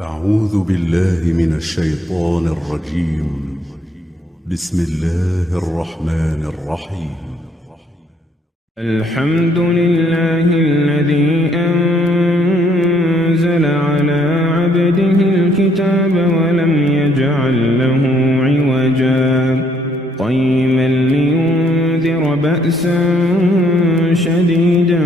أعوذ بالله من الشيطان الرجيم. بسم الله الرحمن الرحيم. الحمد لله الذي أنزل على عبده الكتاب ولم يجعل له عوجا قيما لينذر بأسا شديدا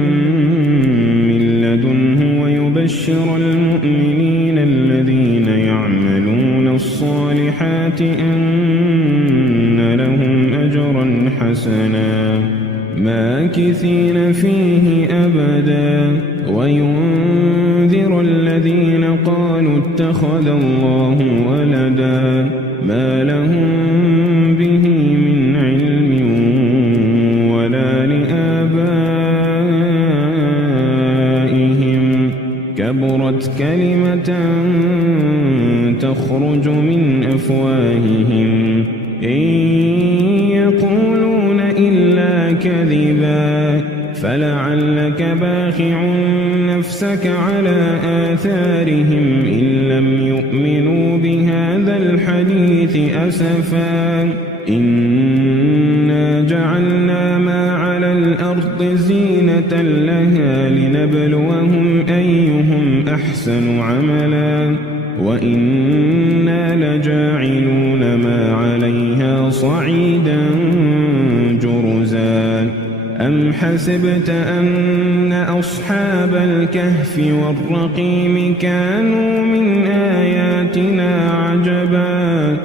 من لدنه ويبشر المؤمنين الذين يعملون الصالحات أن لهم أجرا حسنا ماكثين فيه أبدا وينذر الذين قالوا اتخذ الله ولدا ما لهم به من علم ولا لآبائهم كبرت كلمة تخرج من أفواههم إن يقولون إلا كذبا فلعلك باخع نفسك على آثارهم إن لم يؤمنوا بهذا الحديث أسفا إنا جعلنا ما على الأرض زينة لها لنبلوهم أيهم أحسن عملا وإنا لجاعلون ما عليها صعيدا جرزا أم حسبت أن أصحاب الكهف والرقيم كانوا من آياتنا عجبا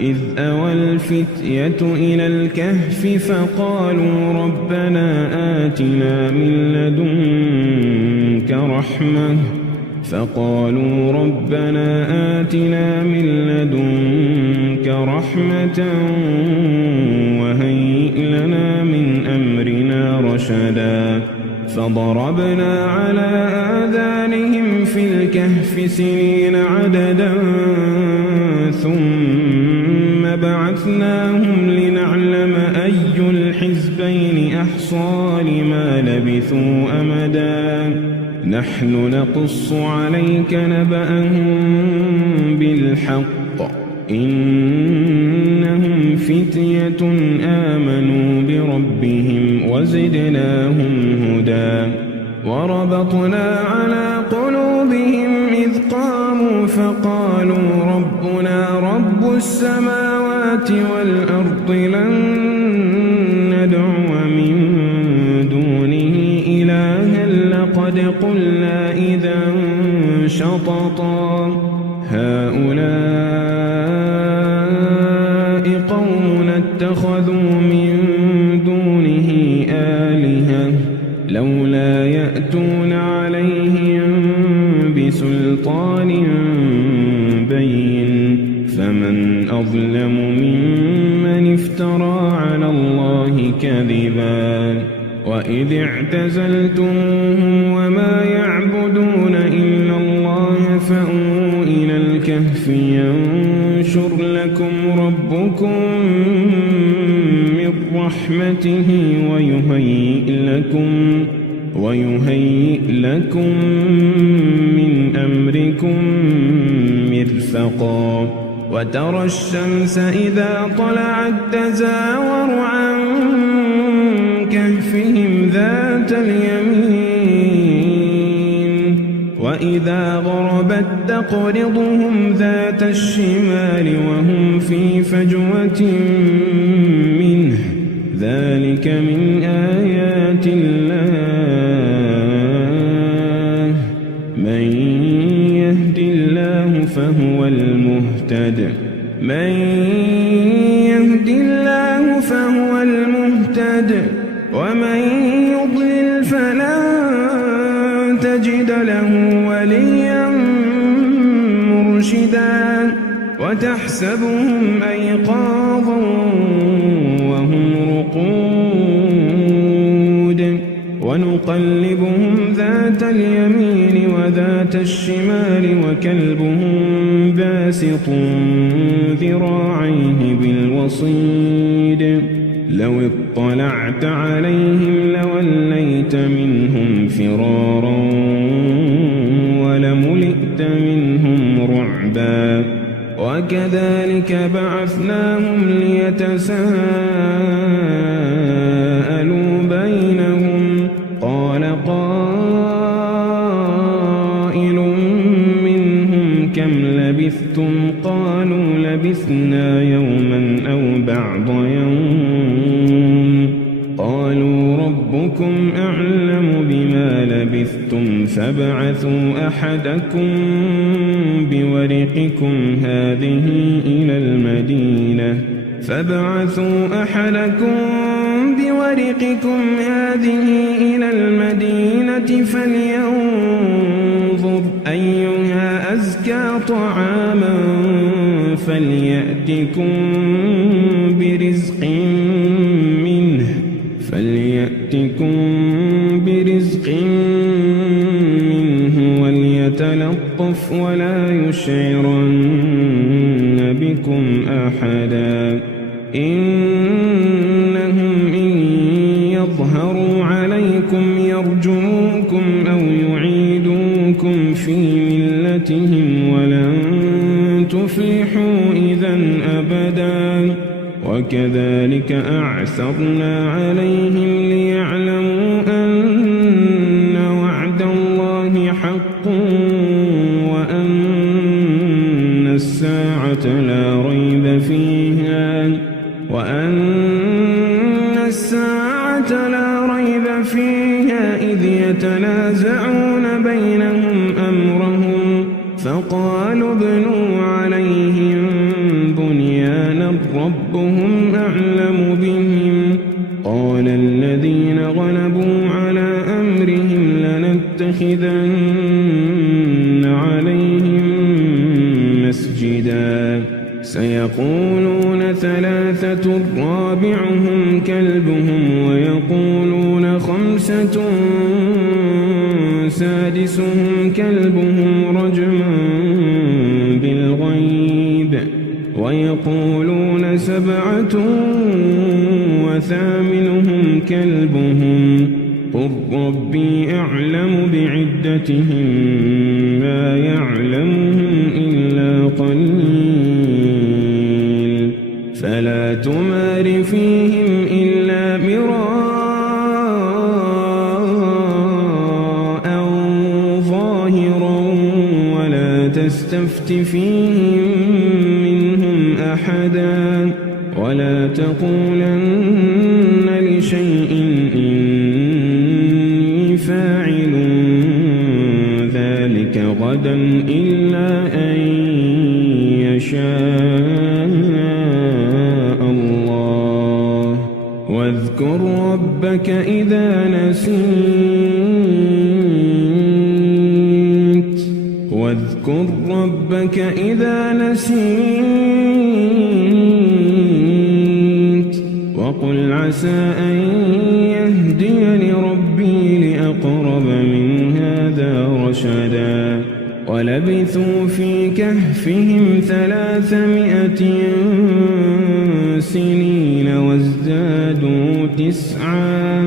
إذ أوى الفتية إلى الكهف فقالوا ربنا آتنا من لدنك رحمة وهيئ لنا من أمرنا رشدا فضربنا على آذانهم في الكهف سنين عددا ثم بعثناهم لنعلم أي الحزبين أحصى لما لبثوا أمدا نحن نقص عليك نبأهم بالحق إنهم فتية آمنوا بربهم وزدناهم هدى وربطنا على قلوبهم إذ قاموا فقالوا ربنا رب السماوات والأرض لن ندعو من دونه إلها لقد قلنا إذا شططا هؤلاء قوم اتخذوا من دونه آلهة لولا يأتون عليهم بسلطان بين فمن أظلم ممن افترى على الله كذبا وإذ اعتزلتموهم وما يعبدون إلا الله فأووا إلى الكهف ينشر لكم ربكم من رحمته ويهيئ لكم من أمركم مرفقا وترى الشمس إذا طلعت تزاور عن كهفهم ذات اليمين وإذا غربت تقرضهم ذات الشمال وهم في فجوة منه ذلك من آيات الله من يهد الله فهو المهتد ومن يضلل فلن تجد له وليا مرشدا وتحسبهم أيقاظا وهم رقود ونقلبهم ذات اليمين وذات الشمال وكلبهم باسط ذراعيه بالوصيد لو اطلعت عليهم لوليت منهم فرارا ولملئت منهم منهم رعبا وكذلك بعثناهم ليتساءلوا بينهم قال قائل منهم كم لبثتم قالوا لبثنا يوما أو بعض يوم قالوا ربكم أعلم بما لبثتم فابعثوا أحدكم بورقكم هذه إلى المدينة فلينظر أيها أزكى طعاما فليأتكم برزق منه وليتلطف ولا يشعرن بكم أحدا إنهم إن يظهروا عليكم يرجموكم أو يعيدوكم في ملتهم ولن تفلحوا إذا أبدا وكذلك أعثرنا عليهم ليعلموا أن وعد الله حق وأن الساعة لا ريب فيها إذ يتنازعون بينهم أمرهم فقالوا ابنوا عليهم بنيانا ربهم أعلم بهم قال الذين غلبوا على أمرهم لنتخذن عليهم مسجدا سيقولون ثلاثة رابعهم كلبهم ويقولون خمسة سادسهم كلبهم رجما بالغيب ويقولون سبعة وثامنهم كلبهم قل ربي أعلم بعدتهم ما يعلمهم إلا قليل فلا تمار فيهم إلا مراء ظاهرا ولا تستفت فيهم منهم أحدا ولا تقولن لشيء إني فاعل ذلك غدا إلا أن يشاء الله واذكر ربك إذا نسيت وقل عسى أن يهديني ربي لأقرب من هذا رشدا ولبثوا في كهفهم 300 سنين وازدادوا 9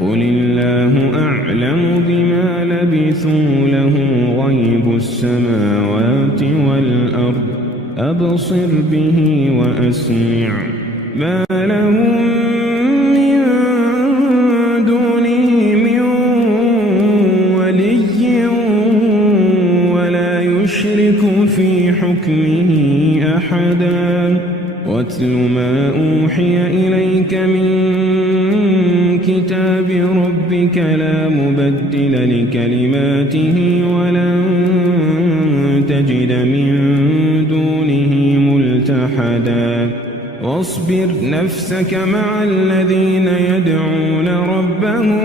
قل الله أعلم بما لبثوا له غيب السماوات والأرض أبصر به وأسمع ما لهم من دونه من ولي ولا يشرك في حكمه أحدا واتل ما أوحي إليك من كتاب ربك لا مبدل لكلماته ولن تجد من دونه ملتحدا واصبر نفسك مع الذين يدعون ربهم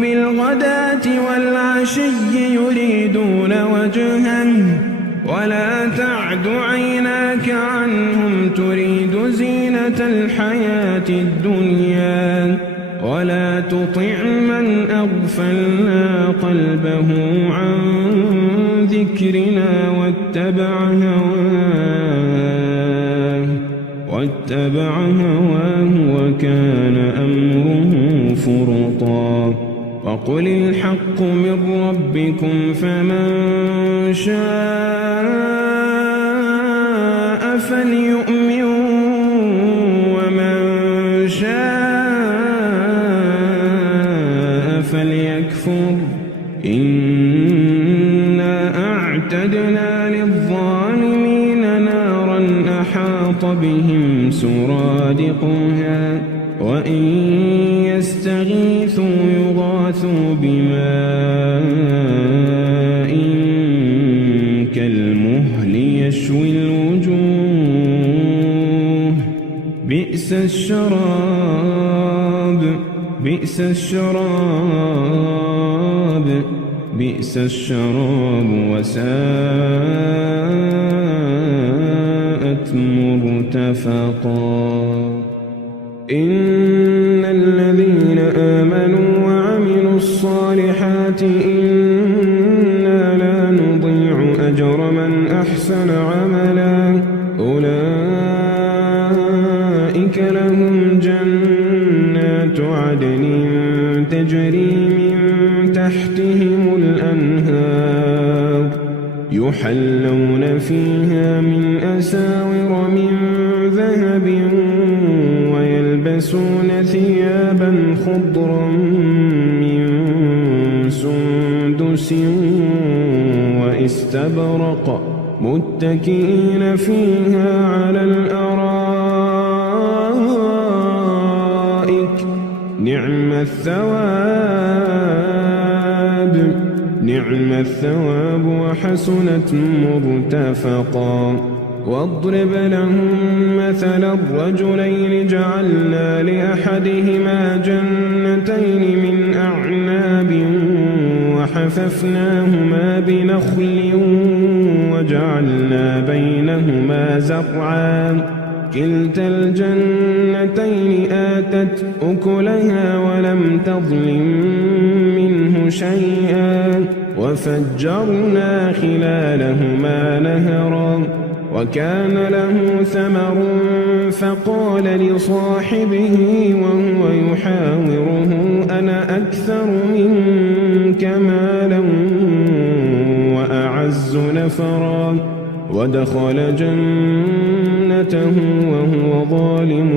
بالغداة والعشي يريدون وجهه ولا تعد عيناك عنهم تريد زينة الحياة الدنيا ولا تطع من أغفلنا قلبه عن ذكرنا واتبع هواه وكان أمره فرطا وقل الحق من ربكم فمن شاء فليؤمن ومن شاء فليكفر إنا أعتدنا للظالمين نارا أحاط بهم سرادقها وإن يستغيثوا يغاثوا بماء كالمهل يشوي الوجوه بئس الشراب وساءت مرتفقا إن الذين آمنوا وعملوا الصالحات إنا لا نضيع أجر من أحسن عملا أولئك لهم جنات عدن تجري من تحتهم الأنهار يحلون فيها من أساور من ذهب ويلبسون ثيابا خضرا من سندس واستبرق متكئين فيها على الأرائك نعم الثواب وحسنت مرتفقا واضرب لهم مثل الرجلين جعلنا لأحدهما جنتين من أعناب وحففناهما بنخل وجعلنا بينهما زرعا كلتا الجنتين آتت أكلها ولم تظلم منه شيئا وفجرنا خلالهما نهرا وكان له ثمر فقال لصاحبه وهو يحاوره أنا أكثر منك مالا وأعز نفرا ودخل جنته وهو ظالم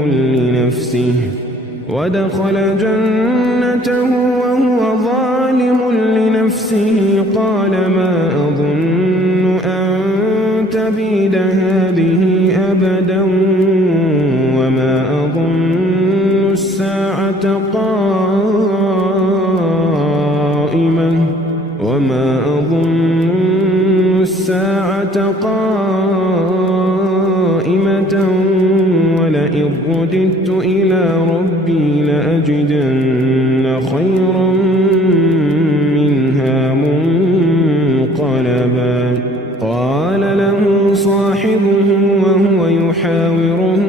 لنفسه قال ما أظن أن تبيد هذه أبدا وما أظن الساعة قائمة ولئن رددت إلى ربي لأجدن خيرا منها منقلبا قال له صاحبه وهو يحاوره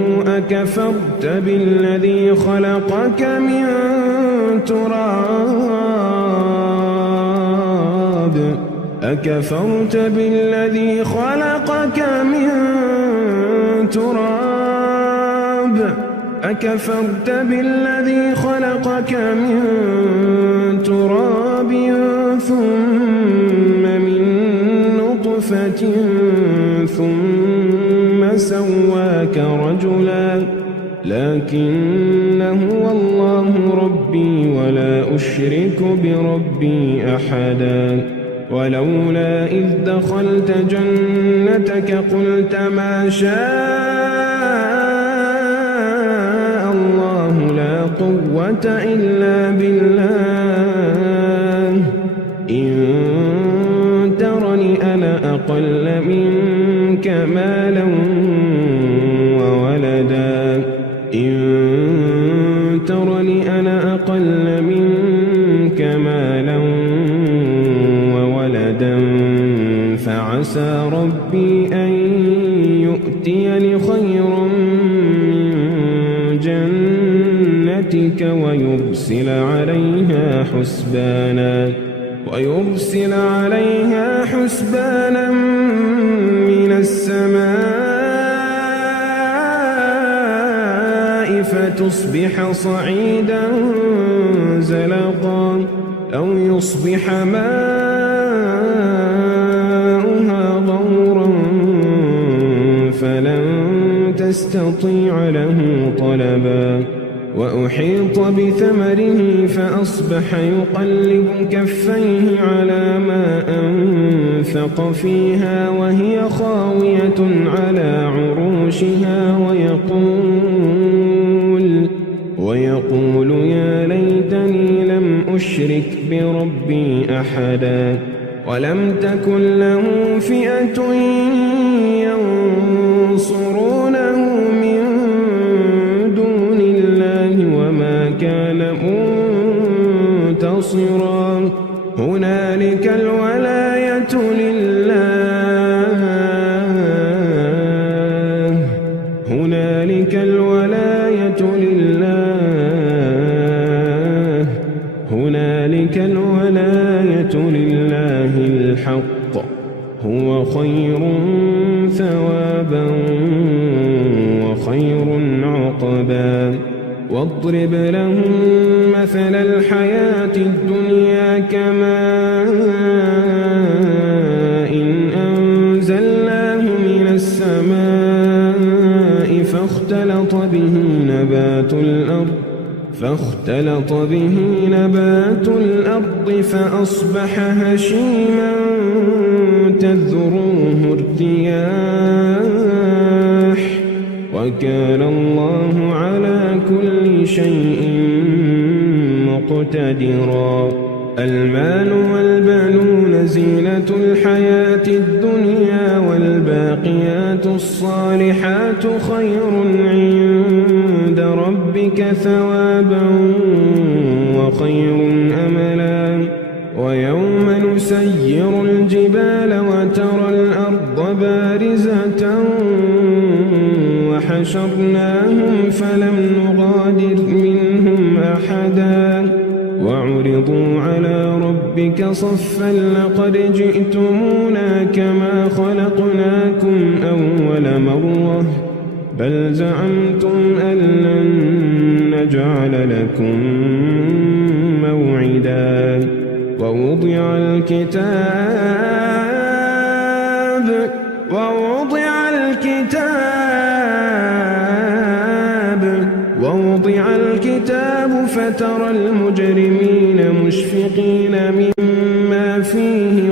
أكفرت بالذي خلقك من تراب ثم من نطفة ثم سواك رجلا لكن هو الله ربي ولا أشرك بربي أحدا ولولا إذ دخلت جنتك قلت ما شاء الله لا قوة إلا بالله إن ترني أنا أقل منك مالا وولدا فعسى ربي أن يؤتيني خيرا من جنتك ويرسل عليها حسبانا من السماء فتصبح صعيدا زلقا أو فيصبح ماؤها غورا فلن تستطيع له طلبا وأحيط بثمره فأصبح يقلب كفيه على ما أنفق فيها وهي خاوية على عروشها ويقول يا ليتني لم أشرك بربي أحدا ولم تكن له فئة ينصرونه من دون الله وما كان منتصرا هنالك الولاية لله هنالك الولاية لله هنالك الولاية لله الحق هو خير ثوابا وخير عقبا واضرب لهم مثل الحياة الدنيا كماء إن أنزلناه من السماء فاختلط به نبات الأرض فأصبح هشيما تذروه الرياح وكان الله على كل شيء مقتدرا المال والبنون زينة الحياة الدنيا والباقيات الصالحات خير عند ربك ثوابا وخير أملا ويوم نسير الجبال وترى الأرض بارزة وحشرناهم فلم نغادر منهم أحدا وعرضوا على ربك صفا لقد جئتمونا كما خلقناكم أول مرة بل زعمتم أن لن نجعل لكم موعدا ووضع الكتاب فترى المجرمين مشفقين مما فيه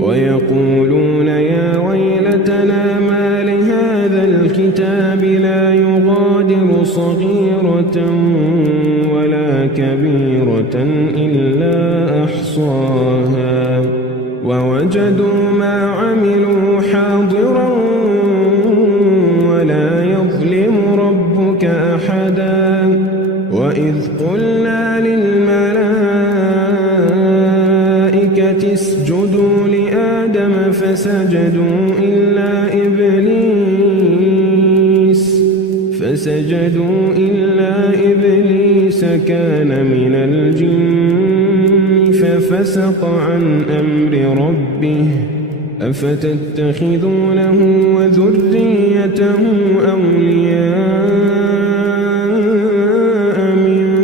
ويقولون يا ويلتنا ما لهذا الكتاب لا يغادر صغيرة ولا كبيرة إلا أحصاها ووجدوا ما عملوا حاضرا ولا يظلم ربك أحدا وإذ قلنا للملائكة اسجدوا لآدم فسجدوا إلا إبليس كان من الجن ففسق عن أمر ربه أفتتخذونه وذريته أولياء من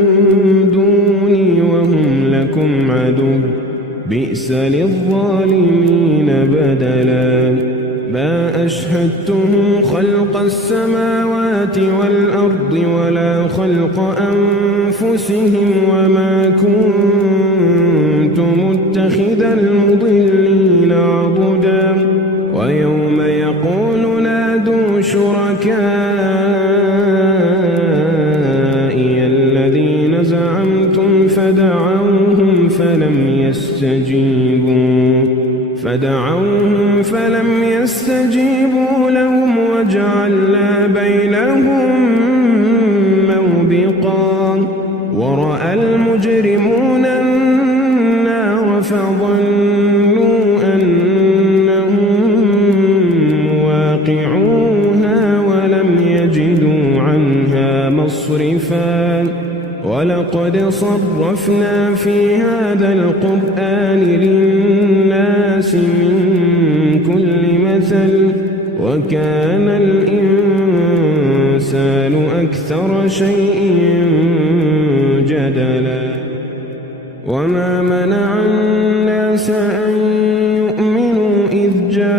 دوني وهم لكم عدو بئس للظالمين بدلا ما أشهدتهم خلق السماوات والأرض ولا خلق أنفسهم وما كنت متخذ المضلين عضدا ويوم يقول نادوا شركائي الذين زعمتم فدعوهم فلم يستجيبوا لهم وجعلنا بينهم موبقا ورأى المجرمون النار فظنوا أنهم واقعوها ولم يجدوا عنها مصرفا ولقد صرفنا في هذا القرآن للناس من كل مثل وكان الإنسان أكثر شيء يؤمنوا إذ جاءهم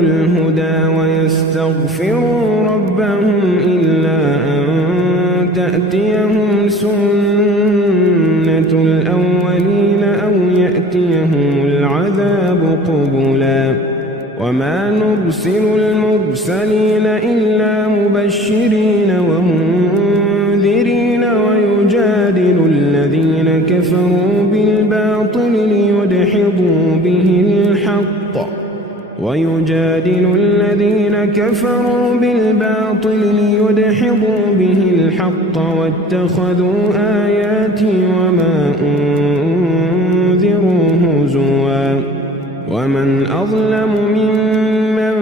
الهدى ويستغفروا ربهم إلا أن تأتيهم سنة الأولين أو يأتيهم العذاب قبلا وما نرسل المرسلين إلا مبشرين ومنذرين ويجادل الذين كفروا بالباطل ليدحضوا به الحق واتخذوا آياتي وما أنذروا هزوا ومن أظلم ممن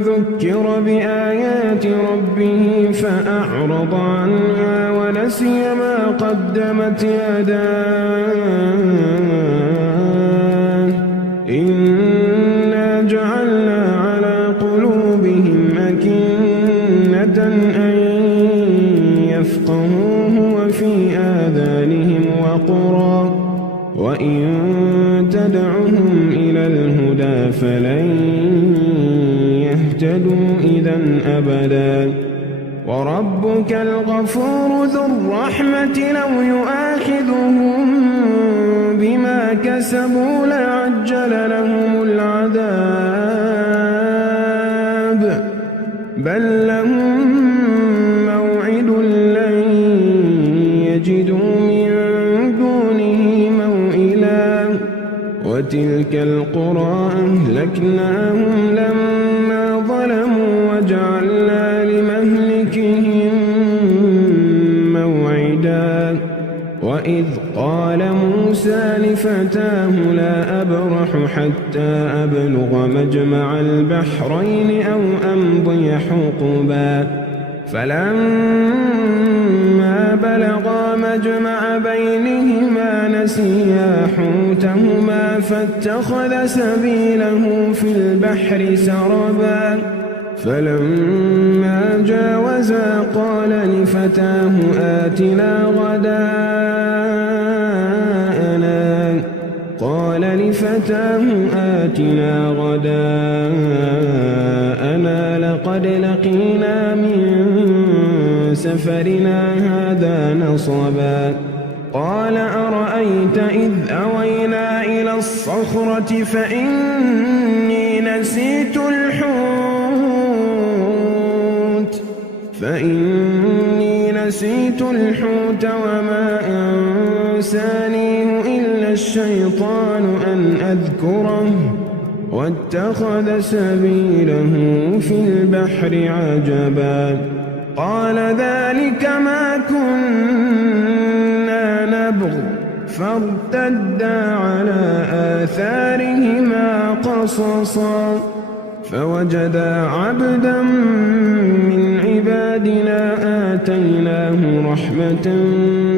ذكر بآيات ربه فأعرض عنها ونسي ما قدمت يداه إنا جعلنا على قلوبهم أكنة أن يفقهوه وفي آذانهم وقرا وإن تدعهم إلى الهدى فلن يهتدوا إذا أبدا وربك الغفور ذو الرحمة لو يؤاخذهم بما كسبوا لعجل لهم العذاب بل لهم موعد لن يجدوا من دونه موئلا وتلك القرى أهلكناهم لما ظلموا وجعلنا لمهلكهم موعدا وإذ قال موسى لفتاه لا أبرح حتى أبلغ مجمع البحرين أو أمضي حقبا فلما بلغا مجمع بينهما نسيا حوتهما فاتخذ سبيله في البحر سربا فلما جاوزا قال لفتاه آتنا غداءنا لقد لقينا من سفرنا هذا نصبا قال أرأيت إذ أوينا إلى الصخرة فإني نسيت الحوت وما أنسانيه إلا الشيطان أن أذكره واتخذ سبيله في البحر عجبا قال ذلك ما كنا نبغ فارتدا على آثارهما قصصا فوجدا عبدا من عبادنا آتيناه رحمة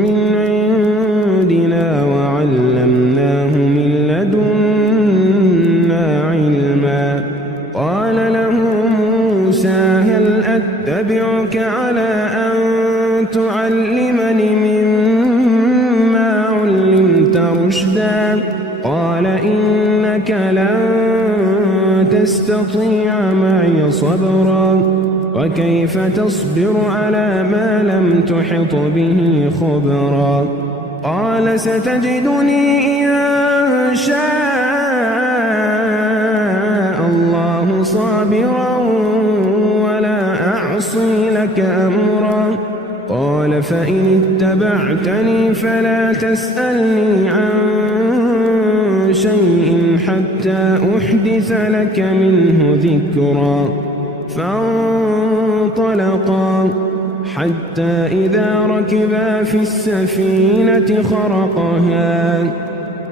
من عندنا وعلمناه من لدنا علما قال له موسى هل أتبعك على أن تعلمني مما علمت رشدا قال إنك لن تستطيع معي صبرا وكيف تصبر على ما لم تحط به خبرا قال ستجدني إن شاء الله صابرا ولا أعصي لك أمرا قال فإن اتبعتني فلا تسألني عن شيء حتى أحدث لك منه ذكرا فانطلقا حتى إذا ركبا في السفينة خرقها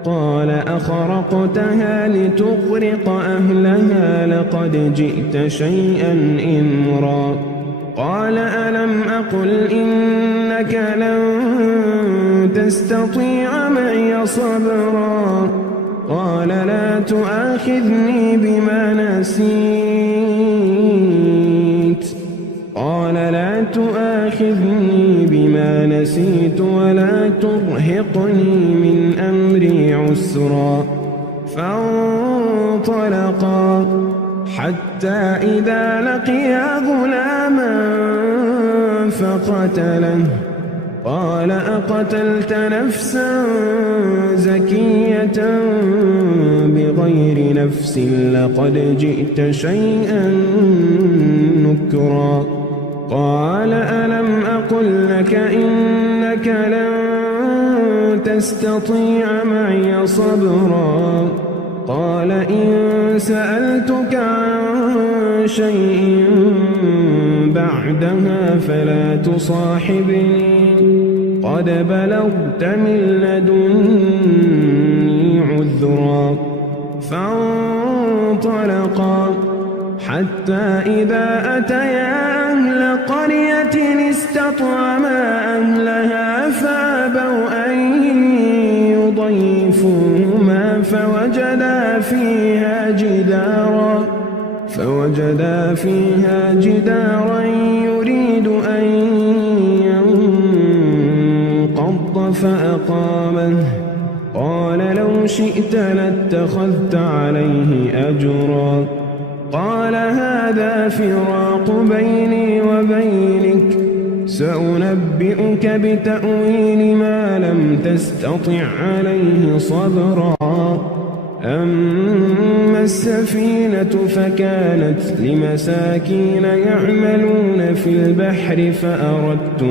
قال أخرقتها لتغرق أهلها لقد جئت شيئا إمرا قال ألم أقل إنك لن تستطيع معي صبرا قال لا تؤاخذني بما نسيت تؤاخذني بما نسيت ولا ترهقني من أمري عسرا فانطلقا حتى إذا لقيا غلاما فقتله قال أقتلت نفسا زكية بغير نفس لقد جئت شيئا نكرا قال ألم أقل لك إنك لن تستطيع معي صبرا قال إن سألتك عن شيء بعدها فلا تصاحبني قد بلغت من لدني عذرا فانطلقا حتى إذا أتيا أهل قرية استطعما أهلها فأبوا أن يضيفوهما فوجدا فيها جدارا يريد أن ينقض فأقامه قال لو شئت لاتخذت عليه أجرا قال هذا فراق بيني وبينك سأنبئك بتأويل ما لم تستطع عليه صبرا أما السفينة فكانت لمساكين يعملون في البحر فأردت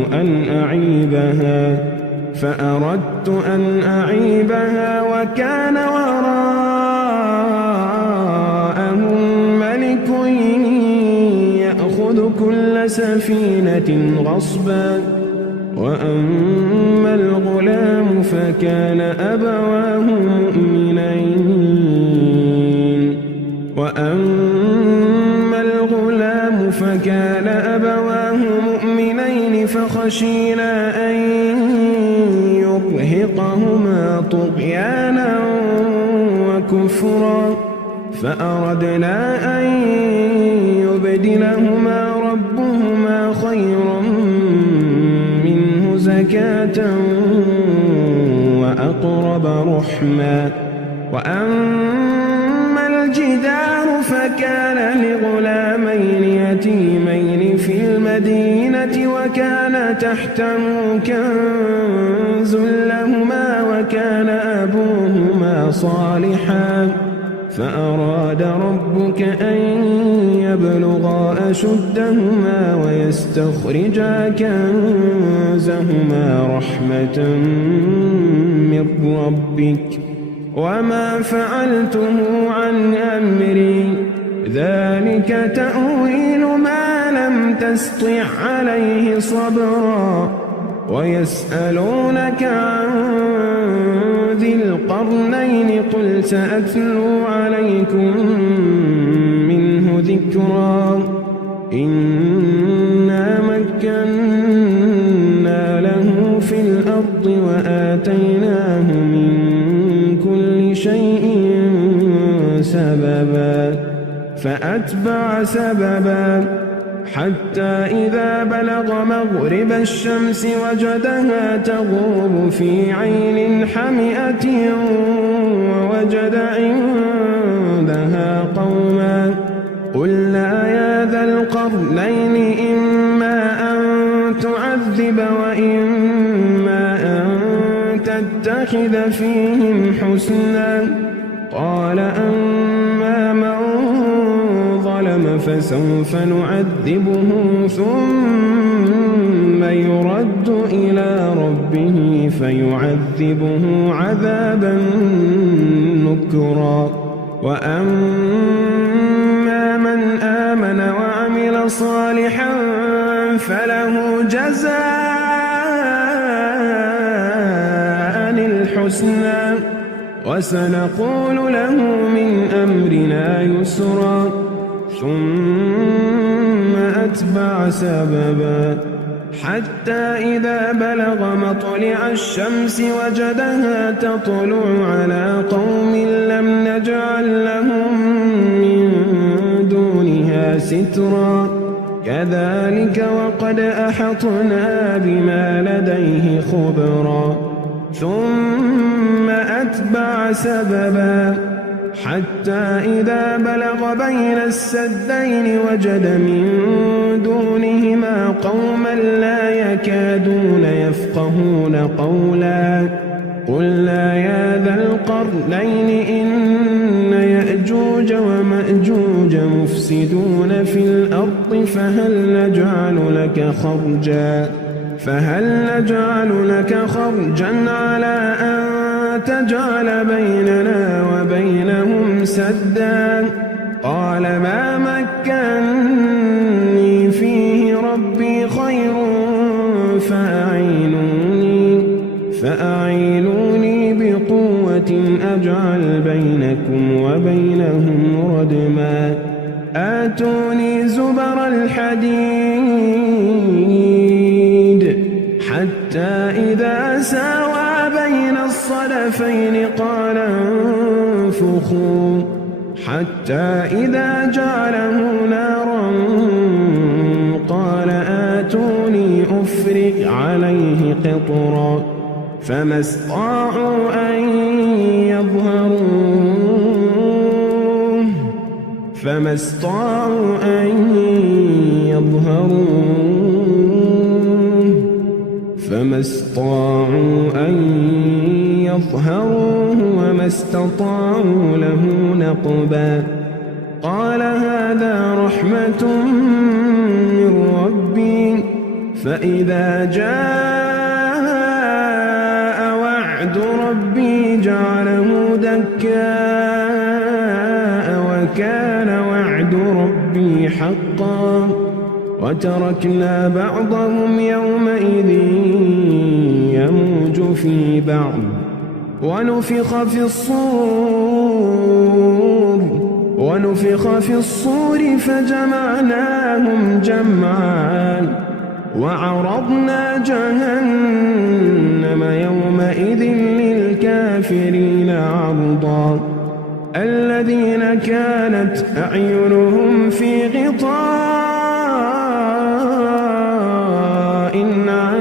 أن أعيبها وكان وراءهم ملك يأخذ كل سفينة غصبا وأما الغلام فكان أبواه مؤمنين فخشينا أن يرهقهما طغيانا وكفرا فأردنا أن يبدلهما ربهما خيرا منه زكاة وأقرب رحما وأما الجدار فكان لغلامين يتيمين في المدينة وكان تحته كنز لهما وكان أبوهما صالحا فأراد ربك أن يبلغا أشدهما ويستخرجا كنزهما رحمة من ربك وما فعلته عن أمري ذلك تأويل ما لم تسطع عليه صبرا ويسألونك عن ذي القرنين قل سأتلو عليكم منه ذكرا إنا مكنا له في الأرض وآتيناه من كل شيء سببا فأتبع سببا حتى إذا بلغ مغرب الشمس وجدها تغرب في عين حمئة ووجد عندها قوما قلنا يا ذا القرنين إما أن تعذب وإما أن تتخذ فيهم حسنا قال أما من ظلم فسوف نعذبه ثم يرد إلى ربه فيعذبه عذابا نكرا وأما من آمن وعمل صالحا فله جزاء الحسنى وسنقول له من أمرنا يسرا ثم أتبع سببا حتى إذا بلغ مطلع الشمس وجدها تطلع على قوم لم نجعل لهم من دونها سترا كذلك وقد أحطنا بما لديه خبرا ثم أتبع سببا حتى إذا بلغ بين السدين وجد من دونهما قوما لا يكادون يفقهون قولا قلنا يا ذا القرنين إن يأجوج ومأجوج مفسدون في الأرض فهل نجعل لك خرجا على أن تجعل بيننا وبينهم سدا قال ما مكني فيه ربي خير فأعينوني بقوة أجعل بينكم وبينهم ردما آتوني زبر الحديد حتى إذا ساوى بين الصدفين قال انفخوا حتى إذا جعله نارا قال آتوني أفرغ عليه قطرا فما استطاعوا أن يظهروه وما استطاعوا له نقبا قال هذا رحمة من ربي فإذا جاء وعد ربي جعله دكاء وكان وعد ربي حقا وتركنا بعضهم يومئذ يموج في بعض ونفخ في الصور فجمعناهم جمعا وعرضنا جهنم يومئذ للكافرين عرضا الذين كانت أعينهم في غطاء عن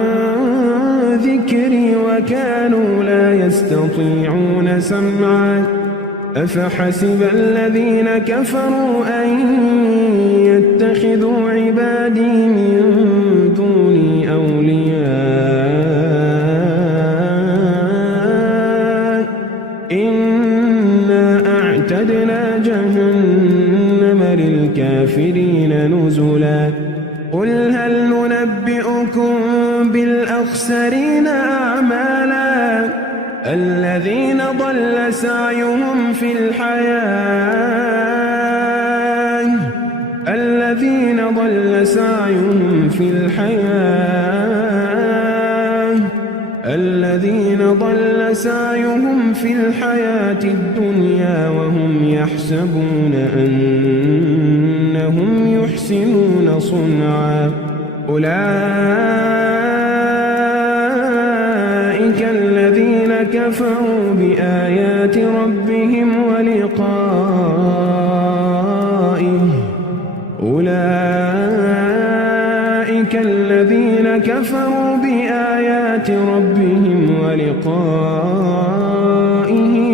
ذكري وكانوا لا يستطيعون سمعا أفحسب الذين كفروا أن يتخذوا عبادي من دوني أولياء إنا أعتدنا جهنم للكافرين نزلا قل هل ننبئكم بالأخسرين أعمالا الذين ضل سعيهم في الحياة الدنيا وهم يحسبون أنهم يحسنون صنعا أولئك الذين كفروا بآيات ربهم ولقائه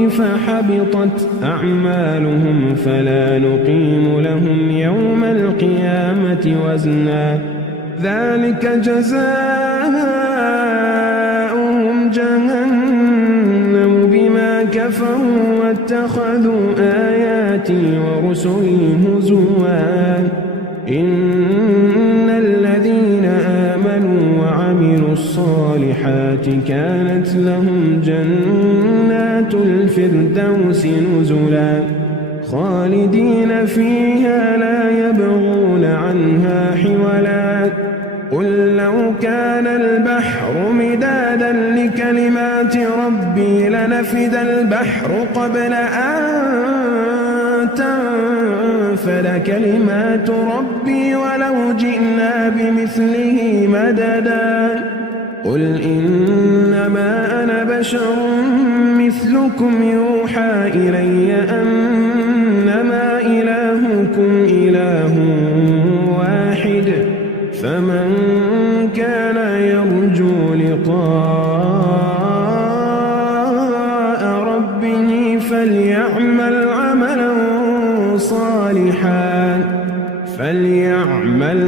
فحبطت أعمالهم فلا نقيم لهم يوم القيامة وزنا ذلك جزاؤهم جهنم بما كفروا واتخذوا آياتي ورسلي هزوا إن الذين آمنوا وعملوا الصالحات كانت لهم جنات الفردوس نزلا خالدين فيها لا يبغون عنها حولا قل لو كان البحر مدادا لكلمات ربي لنفد البحر قبل أن تنفد كلمات ربي ولو جئنا بمثله مددا قل إنما أنا بشر مثلكم يوحى إلي أنما إلهكم إله واحد فمن كان يرجو لقاء ربه فليعمل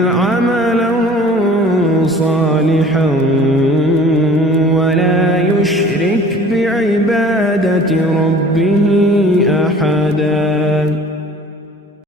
عملا صالحا ولا يشرك بعبادة ربه أحدا.